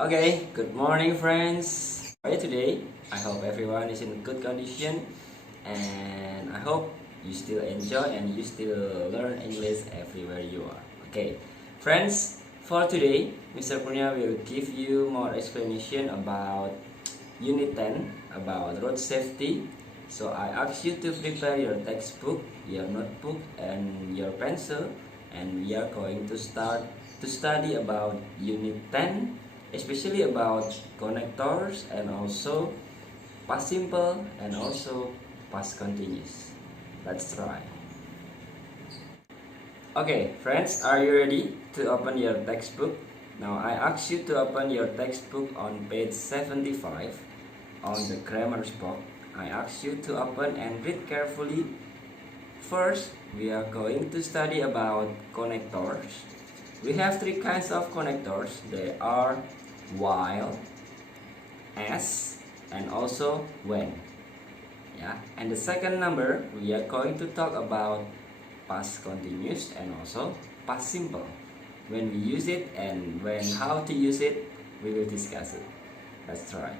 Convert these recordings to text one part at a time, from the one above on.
Okay, good morning, friends. How are you today? I hope everyone is in good condition, and I hope you still enjoy and you still learn English everywhere you are. Okay, friends, for today, Mr. Punya will give you more explanation about Unit 10 about road safety. So I ask you to prepare your textbook, your notebook, and your pencil, and we are going to start to study about Unit 10, especially about connectors and also past simple and also past continuous. Let's try. Okay, friends, are you ready to open your textbook? Now I ask you to open your textbook on page 75 on the grammar box. I ask you to open and read carefully. First, we are going to study about connectors. We have three kinds of connectors. They are while, as, and also when. Yeah. And the second number, we are going to talk about past continuous and also past simple. When we use it and how to use it, we will discuss it. Let's try.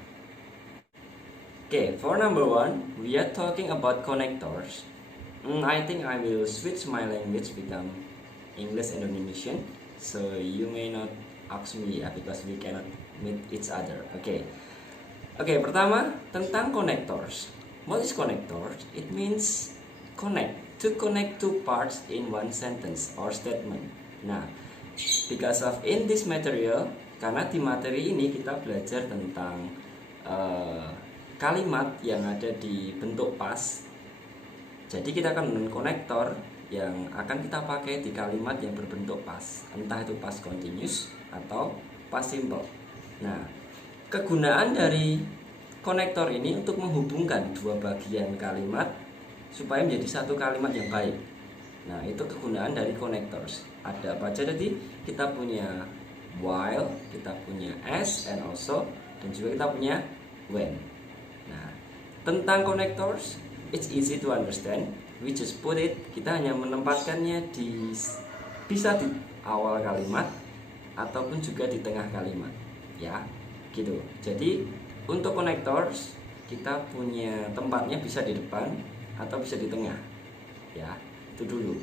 Okay, for number one, we are talking about connectors. I think I will switch my language become English Indonesian, so you may not ask me because we cannot meet each other. Okay, pertama tentang connectors. What is connectors? It means to connect two parts in one sentence or statement. Nah, because of in this material, karena di materi ini kita belajar tentang kalimat yang ada di bentuk past. Jadi kita akan menggunakan konektor yang akan kita pakai di kalimat yang berbentuk past, entah itu past continuous atau past simple. Nah, kegunaan dari konektor ini untuk menghubungkan dua bagian kalimat supaya menjadi satu kalimat yang baik. Nah, itu kegunaan dari connectors. Ada apa aja tadi? Kita punya while, kita punya as, and also, dan juga kita punya when. Nah, tentang connectors, it's easy to understand. We just put it, kita hanya menempatkannya bisa di awal kalimat ataupun juga di tengah kalimat, ya, gitu. Jadi untuk connectors kita punya tempatnya bisa di depan atau bisa di tengah, ya. Itu dulu.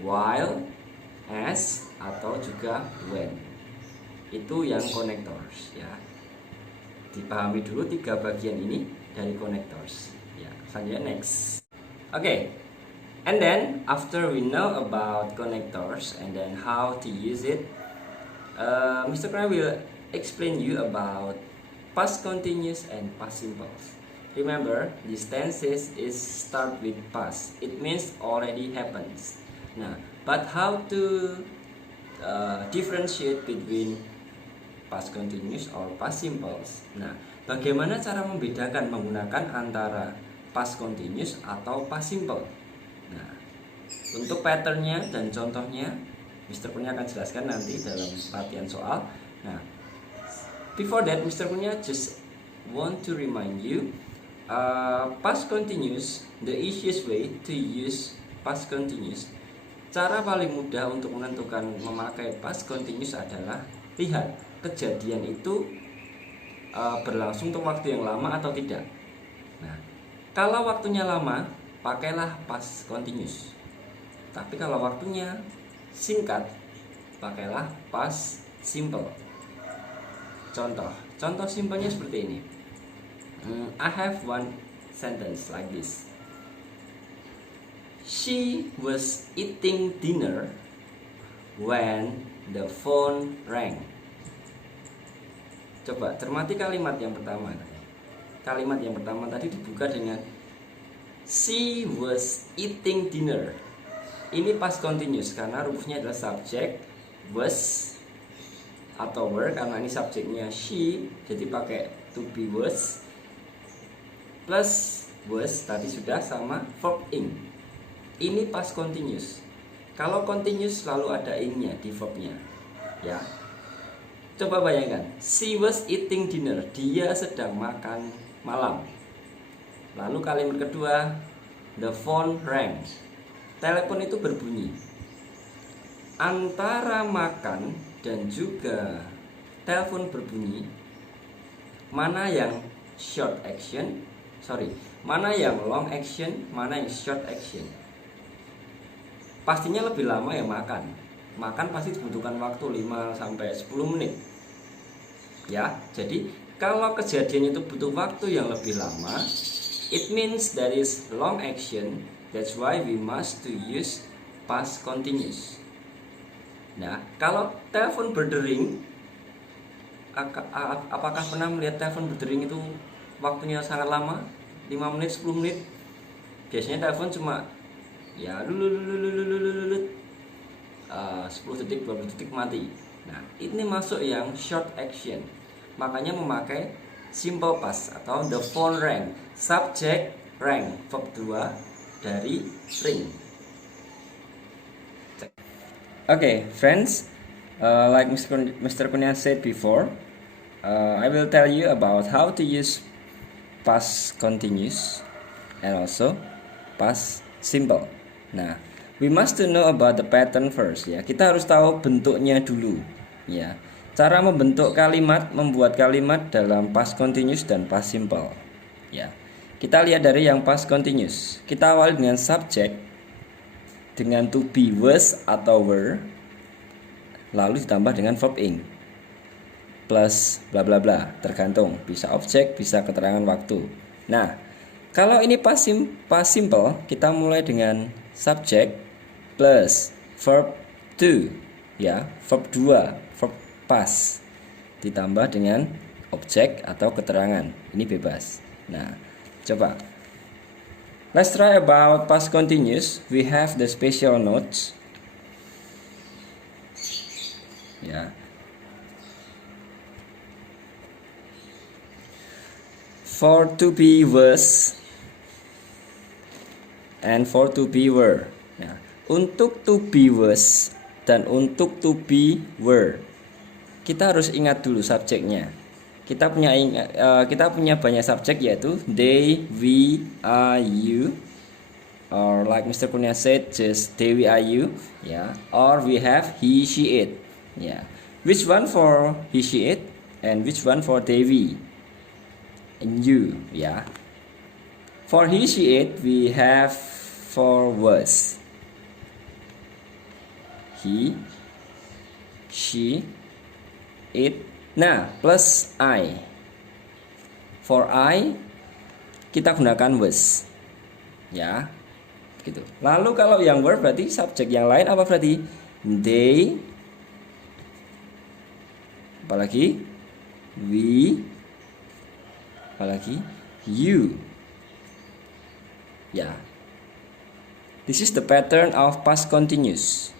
While, as, atau juga when. Itu yang connectors, ya. Dipahami dulu tiga bagian ini dari connectors. Ya, selanjutnya next. Okay. And then after we know about connectors and then how to use it, Mr. Krai will explain you about past continuous and past simple. Remember, these tenses is start with past. It means already happens. Nah, but how to differentiate between past continuous or past simple? Nah, bagaimana cara membedakan menggunakan antara past continuous atau past simple? Nah, untuk patternnya dan contohnya Mr. Punya akan jelaskan nanti dalam latihan soal. Nah, before that Mr. Punya just want to remind you past continuous, the easiest way to use past continuous. Cara paling mudah untuk menentukan memakai past continuous adalah lihat kejadian itu berlangsung untuk waktu yang lama atau tidak. Nah, kalau waktunya lama, pakailah past continuous. Tapi kalau waktunya singkat, pakailah past simple. Contoh simpelnya seperti ini. I have one sentence like this. She was eating dinner when the phone rang. Coba cermati kalimat yang pertama. Kalimat yang pertama tadi dibuka dengan she was eating dinner. Ini past continuous karena rumusnya adalah subject was atau were, karena ini subjeknya she, jadi pakai to be was plus was tadi sudah sama verb ing. Ini past continuous. Kalau continuous selalu ada ing-nya di verbnya, ya. Coba bayangkan, she was eating dinner, dia sedang makan malam. Lalu kalimat kedua, the phone rang. Telepon itu berbunyi. Antara makan dan juga telepon berbunyi, mana yang mana yang long action, mana yang short action? Pastinya lebih lama ya makan. Makan pasti dibutuhkan waktu 5 sampai 10 menit. Ya, jadi kalau kejadian itu butuh waktu yang lebih lama, it means that is long action. That's why we must to use past continuous. Nah, kalau telepon berdering, apakah pernah melihat telepon berdering itu waktunya sangat lama? 5 menit, 10 menit? Biasanya telepon cuma ya 10 detik, 20 detik mati. Nah, ini masuk yang short action. Makanya memakai simple past atau the phone rang. Subject rang, verb 2 dari ring. Okay, friends, like Mr. Kurnia said before, I will tell you about how to use past continuous and also past simple. Nah, we must to know about the pattern first ya. Kita harus tahu bentuknya dulu ya. Cara membentuk kalimat, membuat kalimat dalam past continuous dan past simple ya. Kita lihat dari yang past continuous. Kita awali dengan subject dengan to be, was atau were, lalu ditambah dengan verb ing plus bla bla bla, tergantung, bisa objek, bisa keterangan waktu. Nah, kalau ini past simple, kita mulai dengan subject plus verb to ya, verb 2, verb past ditambah dengan objek atau keterangan. Ini bebas. Nah, coba let's try about past continuous. We have the special notes ya. For to be was and for to be were. Nah, untuk to be was dan untuk to be were, kita harus ingat dulu subjeknya. Kita punya banyak subjek, yaitu they, we, are, you, or like Mr. Kurnia said, just they, we, are, you, ya. Or we have he, she, it, ya. Which one for he, she, it, and which one for they, we, and you, ya. For he, she, it, we have for was. He, she, it. Nah, plus I. For I kita gunakan was. Ya. Gitu. Lalu kalau yang were berarti subjek yang lain apa berarti? They. Apalagi? We. Apalagi? You. Ya. This is the pattern of past continuous.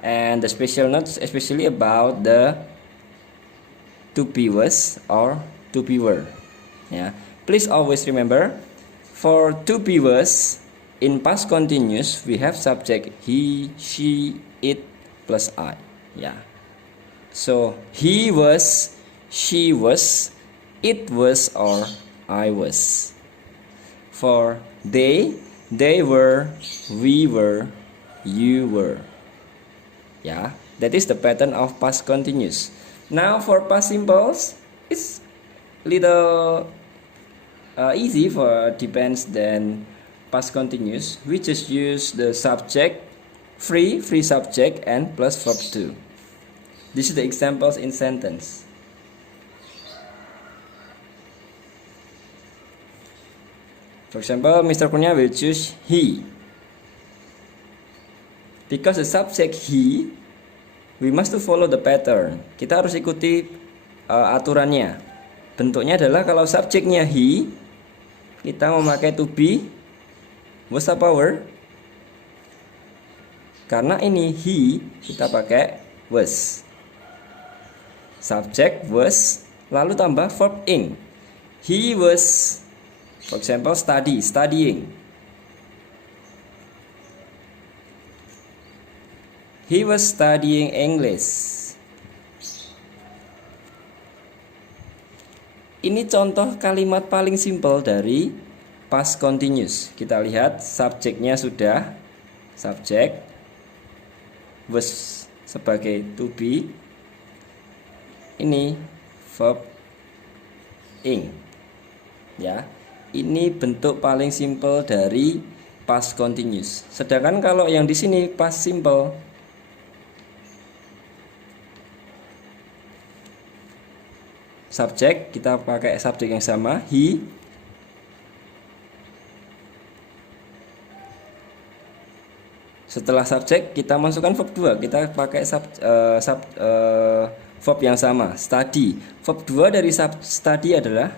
And the special notes especially about the to be was or to be were. Yeah. Please always remember, for to be was in past continuous we have subject he, she, it plus I. Yeah. So he was, she was, it was, or I was. For they were, we were, you were. Yeah, that is the pattern of past continuous. Now for past simples, it's little easy for depends than past continuous. We just use the subject, free subject, and plus verb to. This is the examples in sentence. For example, Mr. Kurnia will choose he. Because the subject he, we must to follow the pattern. Kita harus ikuti aturannya. Bentuknya adalah kalau subjeknya he, kita memakai to be, was apa were? Karena ini he, kita pakai was. Subject was, lalu tambah verb ing. He was, for example, studying. He was studying English. Ini contoh kalimat paling simpel dari past continuous. Kita lihat subjeknya sudah, subjek, was sebagai to be, ini verb ing. Ya. Ini bentuk paling simple dari past continuous. Sedangkan kalau yang di sini past simple, subjek kita pakai subjek yang sama, he. Setelah subjek kita masukkan verb 2, kita pakai verb yang sama, study. Verb 2 dari study adalah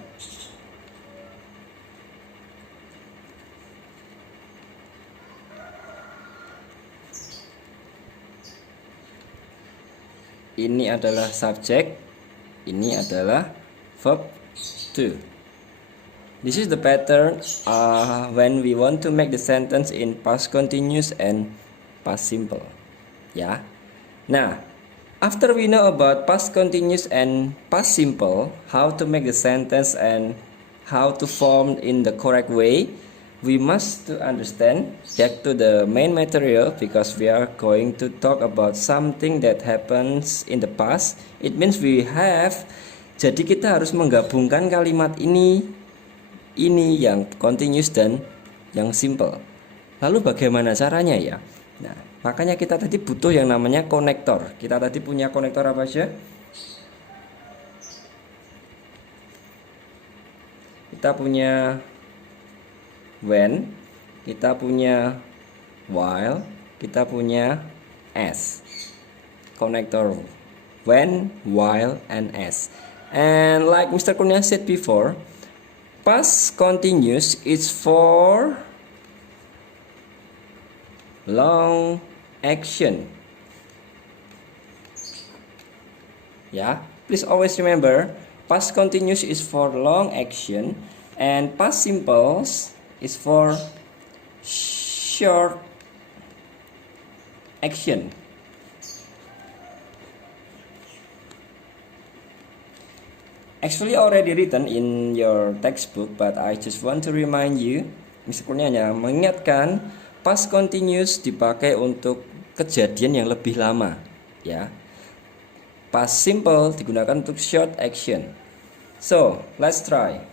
ini adalah subjek, ini adalah verb 2. This is the pattern when we want to make the sentence in past continuous and past simple. Ya. Nah, after we know about past continuous and past simple, how to make the sentence and how to form in the correct way, we must to understand back to the main material, because we are going to talk about something that happens in the past. It means we have, jadi kita harus menggabungkan kalimat ini yang continuous dan yang simple. Lalu bagaimana caranya ya? Nah, makanya kita tadi butuh yang namanya konektor. Kita tadi punya konektor apa aja? Kita punya when, kita punya while, kita punya as. Konektor when, while, and as. And like Mr. Kurnia said before, past continuous is for long action. Ya, please always remember, past continuous is for long action and past simples is for short action. Actually already written in your textbook, but I just want to remind you, Mr. Kurnia hanya mengingatkan past continuous dipakai untuk kejadian yang lebih lama, ya. Past simple digunakan untuk short action. So, let's try.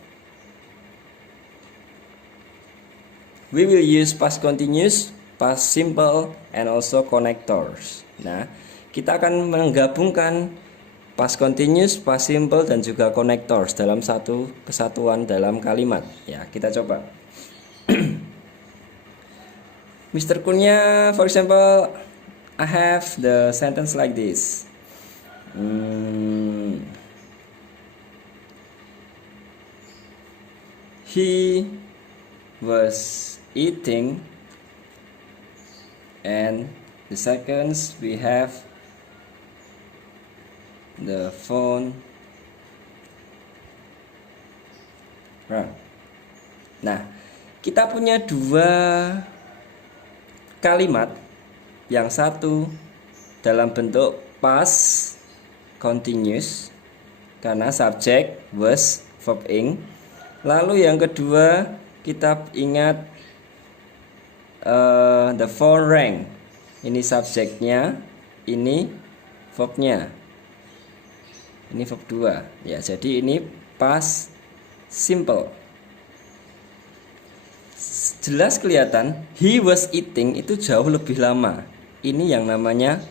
We will use past continuous, past simple, and also connectors. Nah, kita akan menggabungkan past continuous, past simple, dan juga connectors dalam satu kesatuan dalam kalimat. Ya, kita coba. Mr. Kurnia, for example, I have the sentence like this. He was eating, and the seconds we have the phone. Nah, kita punya dua kalimat, yang satu dalam bentuk past continuous karena subjek was verb ing. Lalu yang kedua kita ingat the phone rang. Ini subjeknya, ini verbnya. Ini verb 2. Ya, jadi ini past simple. Jelas kelihatan, he was eating itu jauh lebih lama. Ini yang namanya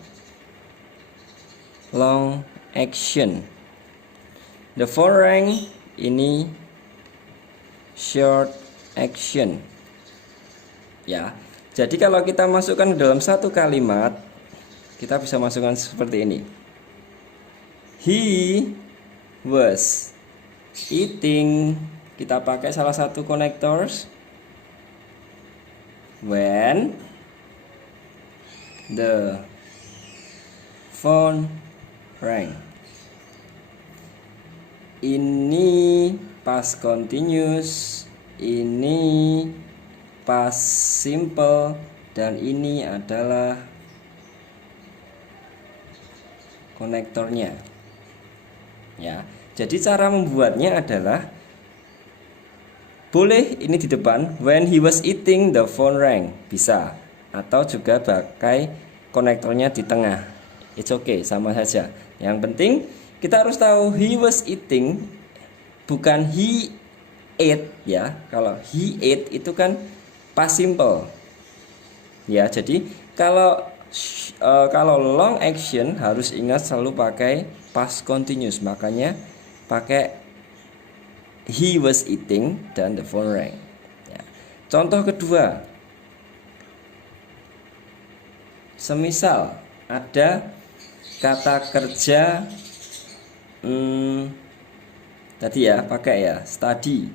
long action. The phone rang ini short action. Ya, jadi kalau kita masukkan dalam satu kalimat, kita bisa masukkan seperti ini. He was eating. Kita pakai salah satu connectors. When the phone rang. Ini past continuous, ini past simple, dan ini adalah konektornya. Ya, jadi cara membuatnya adalah boleh ini di depan, when he was eating the phone rang, bisa, atau juga pakai konektornya di tengah. It's okay, sama saja. Yang penting Kita harus tahu he was eating, bukan he ate ya. Kalau he ate itu kan past simple. Ya, jadi kalau long action harus ingat selalu pakai past continuous. Makanya pakai he was eating dan the phone rang. Ya. Contoh kedua, semisal ada kata kerja tadi ya, pakai ya study.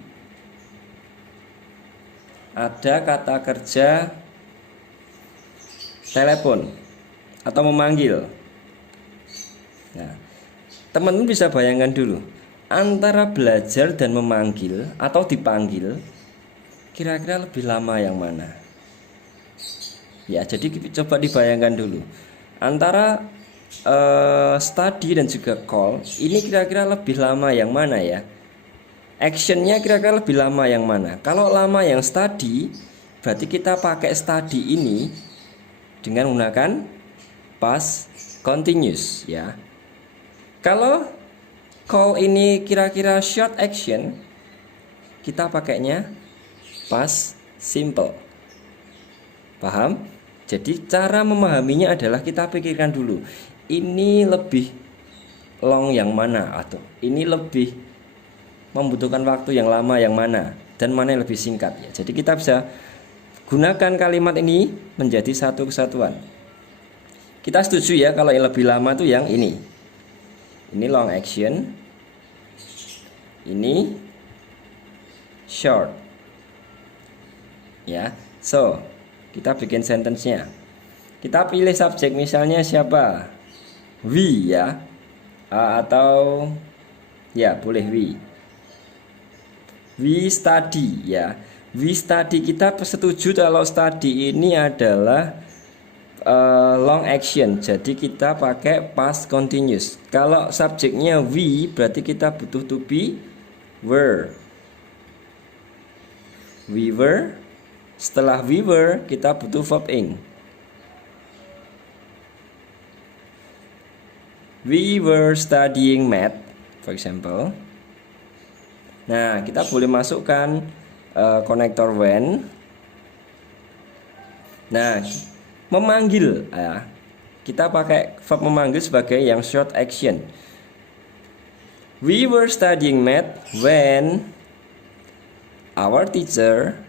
Ada kata kerja telepon atau memanggil. Nah, teman-teman bisa bayangkan dulu, antara belajar dan memanggil atau dipanggil, kira-kira lebih lama yang mana? Ya, jadi coba dibayangkan dulu. Antara study dan juga call, ini kira-kira lebih lama yang mana ya? Actionnya kira-kira lebih lama yang mana? Kalau lama yang study, berarti kita pakai study ini dengan menggunakan past continuous ya. Kalau call ini kira-kira short action, kita pakainya past simple. Paham? Jadi cara memahaminya adalah kita pikirkan dulu, ini lebih long yang mana, atau ini lebih membutuhkan waktu yang lama yang mana, dan mana yang lebih singkat ya. Jadi kita bisa gunakan kalimat ini menjadi satu kesatuan. Kita setuju ya kalau yang lebih lama itu yang ini. Ini long action, ini short. Ya. So, kita bikin sentence-nya. Kita pilih subjek, misalnya siapa? We ya. Atau ya boleh we. We study ya. We study, kita setuju kalau study ini adalah long action. Jadi kita pakai past continuous. Kalau subjeknya we, berarti kita butuh to be were. We were. Setelah we were, kita butuh verb ing. We were studying math, for example. Nah, kita boleh masukkan konektor when. Nah, memanggil ya. Kita pakai verb memanggil sebagai yang short action. We were studying math when our teacher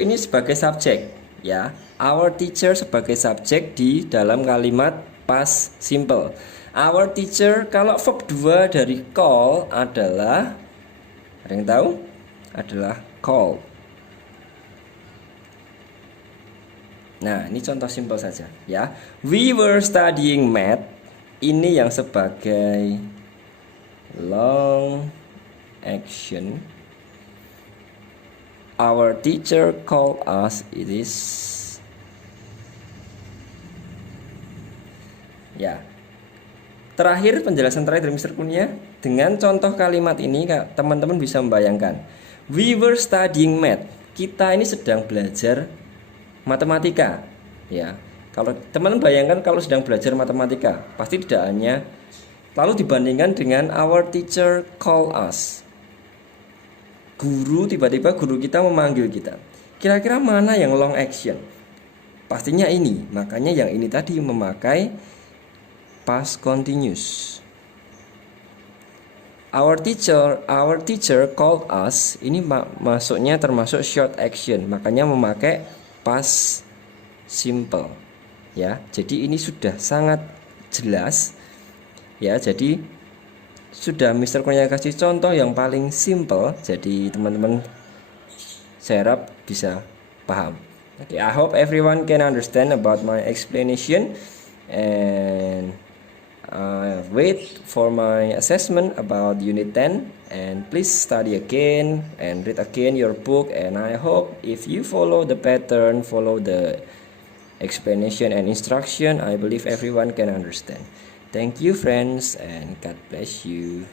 ini sebagai subjek ya. Our teacher sebagai subjek di dalam kalimat past simple. Our teacher, kalau verb 2 dari call adalah, ada yang tahu? Adalah call. Nah, ini contoh simple saja ya. We were studying math, ini yang sebagai long action. Our teacher called us, it is ya. Terakhir, penjelasan terakhir dari Mr. Kurnia, dengan contoh kalimat ini teman-teman bisa membayangkan. We were studying math. Kita ini sedang belajar matematika ya. Kalau teman-teman bayangkan kalau sedang belajar matematika, pasti tidak hanya lalu dibandingkan dengan our teacher call us. Tiba-tiba guru kita memanggil kita. Kira-kira mana yang long action? Pastinya ini. Makanya yang ini tadi memakai past continuous. Our teacher called us, ini masuknya termasuk short action. Makanya memakai past simple. Ya, jadi ini sudah sangat jelas. Ya, jadi sudah Mr. Kurnia kasih contoh yang paling simple, jadi teman-teman saya harap bisa paham. Okay, I hope everyone can understand about my explanation, and wait for my assessment about Unit 10, and please study again and read again your book, and I hope if you follow the pattern, follow the explanation and instruction, I believe everyone can understand. Thank you friends, and God bless you.